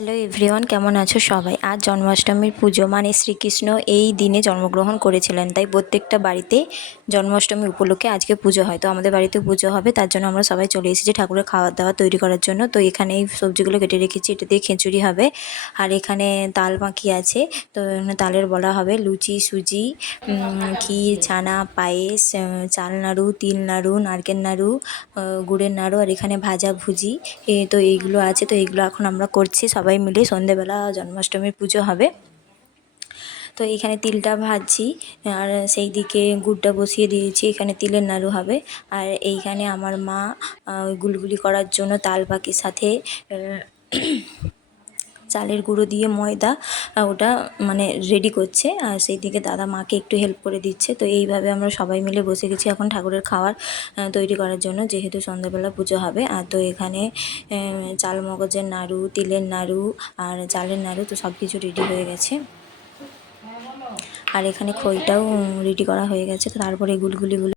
Hello everyone, কেমন আছো সবাই? আজ জন্মাষ্টমীর পুজো, মানে শ্রীকৃষ্ণ এই দিনে জন্মগ্রহণ করেছিলেন, তাই প্রত্যেকটা বাড়িতে জন্মাষ্টমী উপলক্ষে আজকে পুজো হয়। তো আমাদের বাড়িতে পুজো হবে, তার জন্য আমরা সবাই চলে এসেছি ঠাকুরের খাবার দাবার তৈরি করার জন্য। তো এখানে এই সবজিগুলো কেটে রেখেছি, এটা দিয়ে খিচুড়ি হবে। আর এখানে তাল পাখি আছে, তো তালের বড়া হবে, লুচি, সুজি, ক্ষীর, ছানা, পায়েস, চাল নাড়ু, তিল নাড়ু, নারকেল নাড়ু, গুড়ের নাড়ু, আর এখানে ভাজা ভুজি। তো এইগুলো আছে, তো এইগুলো এখন আমরা করছি সবাই মিলে। সন্ধেবেলা জন্মাষ্টমীর পুজো হবে। তো এইখানে তিলটা ভাজছি, আর সেই দিকে গুড়টা বসিয়ে দিয়েছি। এখানে তিলের নাড়ু হবে। আর এইখানে আমার মা গুলগুলি করার জন্য তাল পাখির সাথে চালের গুঁড়ো দিয়ে ময়দা ওটা মানে রেডি করছে, আর সেই দিকে দাদা মাকে একটু হেল্প করে দিচ্ছে। তো এইভাবে আমরা সবাই মিলে বসে গেছি এখন ঠাকুরের খাবার তৈরি করার জন্য, যেহেতু সন্ধ্যাবেলা পুজো হবে। আর তো এখানে চাল মগজের নাড়ু, তিলের নাড়ু আর চালের নাড়ু, তো সব কিছু রেডি হয়ে গেছে। আর এখানে খইটাও রেডি করা হয়ে গেছে। তো তারপরে গুলগুলিগুলো